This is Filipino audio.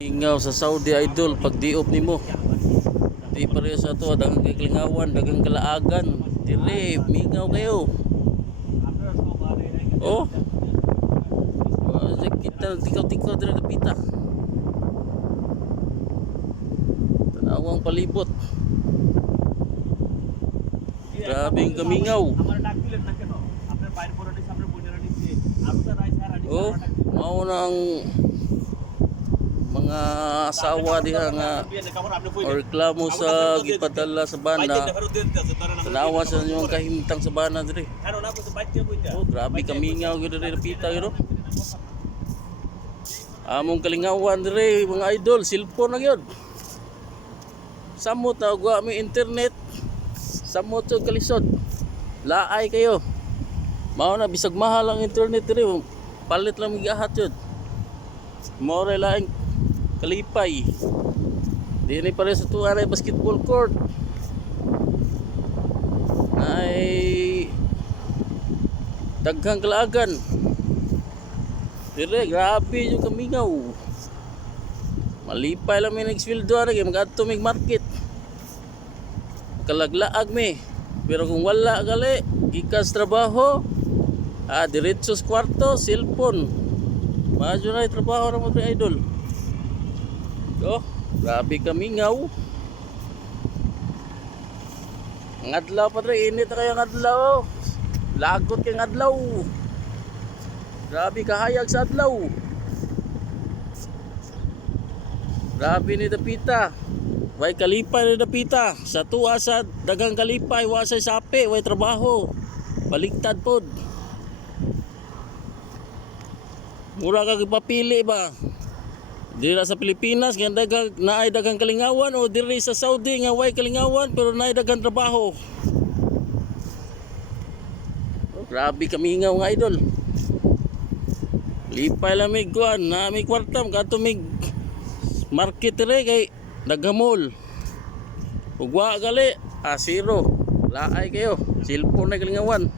Ingaw sa Saudi idol pag diop nimo. Di pareho sa to dagang kiklingawan, dagang kalaagan. Dire, mingaw kayo. Oh. Kita tikaw-tikaw dire napita. Tanawang palibot. Grabing kamingaw. Oh, mao nang mga asawa diha nga reklamo sa gipadala sa bana. Tanawa sa inyong kahimtang sa bana dire. Oh, grabe kamingaw gyud dire napita gyud. Among kalingawan dire mga idol, cellphone na gyud. Samot na ugwa mi internet. Samot sa kalisod. Laay kayo. Mao na bisag mahal ang internet dire. Palit lang migahat yun. Mao ra laing kalipay. Di ni pare sa tuwa na basketball court. Ay daghang kalaagan. Dire grabe yung kamingaw. Malipay lang mi nagsweldo ara kay magadto mig market. Kalaglaag mi. Pero kung wala gali gikas trabaho, diretso sa kwarto, cellphone. Medyo na trabaho ra mo idol. Oh, grabe kamingaw. Ang adlaw pa rin, init na kayo ang adlaw. Lagot kayong adlaw. Grabe kahayag sa adlaw. Grabe ni dapita. Way kalipay ni dapita. Sa tuwa sa dagang kalipay, wa say sapi, way trabaho. Baligtad pod. Mura ka gipapili ba? Dira sa Pilipinas nga naay daghang kalingawan o diri sa Saudi nga way kalingawan pero naay daghang trabaho. Oh, grabe kamingaw nga idol. Lipay lang mig kuan, na may kwartam kadto mig market dire kay naghamol. Ug wa gali, zero. Laay kayo. Cellphone na kalingawan.